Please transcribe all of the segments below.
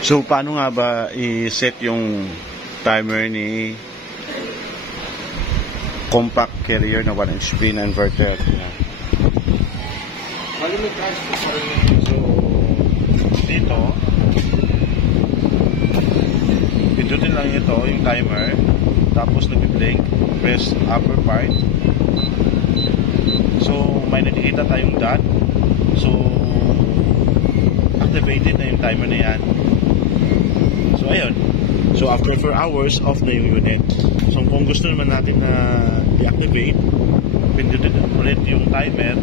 So, paano nga ba i-set yung timer ni compact carrier na 1 HP na inverter? So, dito, pindutin lang ito, yung timer, tapos nag-blink, press upper part. So, may nakikita tayong dot. So, activated na yung timer na yan. So, ayun. So, after 4 hours, off na yung unit. So, kung gusto naman natin na deactivate, pindutin ulit yung timer,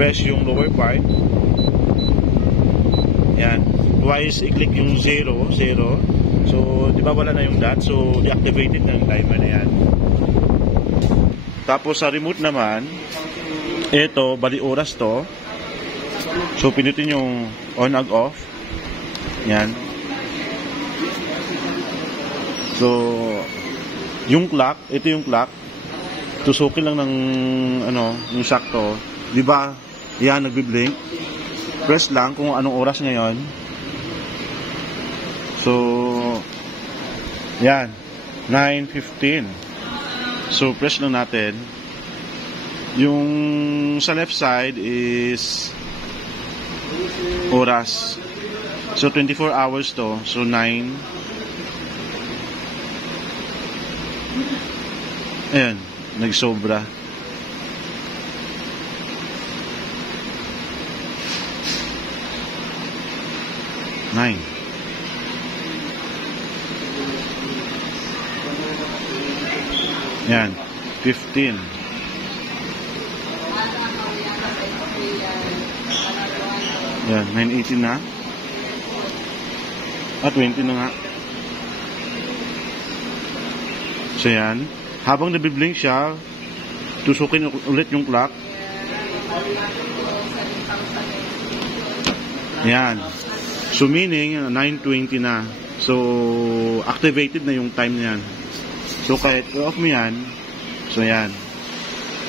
press yung lower part. Yan. Twice, i-click yung 0. So, di ba wala na yung dot? So, deactivated na yung timer na yan. Tapos, sa remote naman, ito, bali oras to. So, pindutin yung on and off. Yan. So, yung clock, ito yung clock. Tusukin lang ng, yung sakto. Di ba? Yan, nagbi-blink. Press lang kung anong oras ngayon. So, yan. 9:15. So, press lang natin. Yung sa left side is oras. So, 24 hours to. So, 9. Ayan. Nagsobra. Nine. Yan. 15. Yan. 9:18 na. 20 na nga. So, yan. Habang nabiblink siya, tusukin ulit yung clock. Yan. So, meaning, 9:20 na. So, activated na yung time niyan. So, kahit off mo yan, so yan.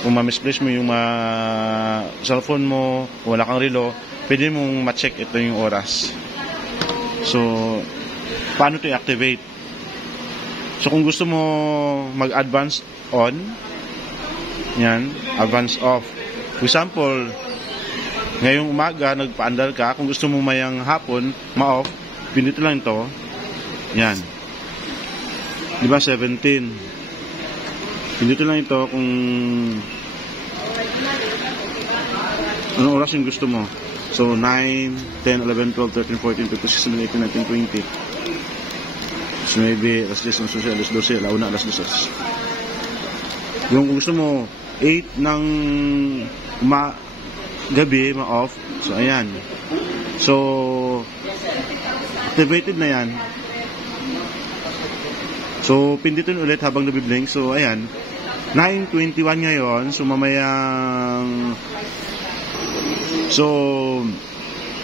Kung ma-misplace mo yung cellphone mo, wala kang relo, pwede mong ma-check ito yung oras. So, paano ito i-activate? So, kung gusto mo mag-advance on, yan, advance off. For example, ngayong umaga, nagpaandar ka, kung gusto mo mayang hapon, ma-off, pinito lang ito, yan. Diba, 17. Pinito lang ito kung anong oras yung gusto mo. So, 9, 10, 11, 12, 13, 14, 15, 16, 17, 18, 19, 20. So, maybe, alas 10, alas 12, launa, alas 12. Yung kung gusto mo, 8 ng gabi, ma-off. So, ayan. So, activated na yan. So, pindutin ulit habang nabiblink. So, ayan. 9:21 ngayon. So,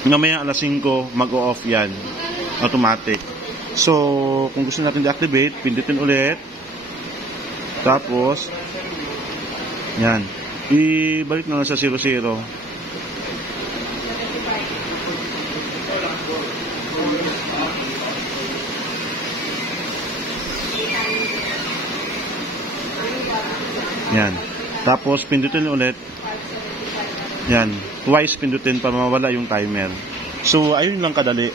mamayang alas 5, mag-o-off yan. Automatic. So, kung gusto natin deactivate, pindutin ulit. Tapos, yan. Ibalik na lang sa 00. Yan. Tapos, pindutin ulit. Yan. Twice pindutin para mawala yung timer. So, ayun lang kadali.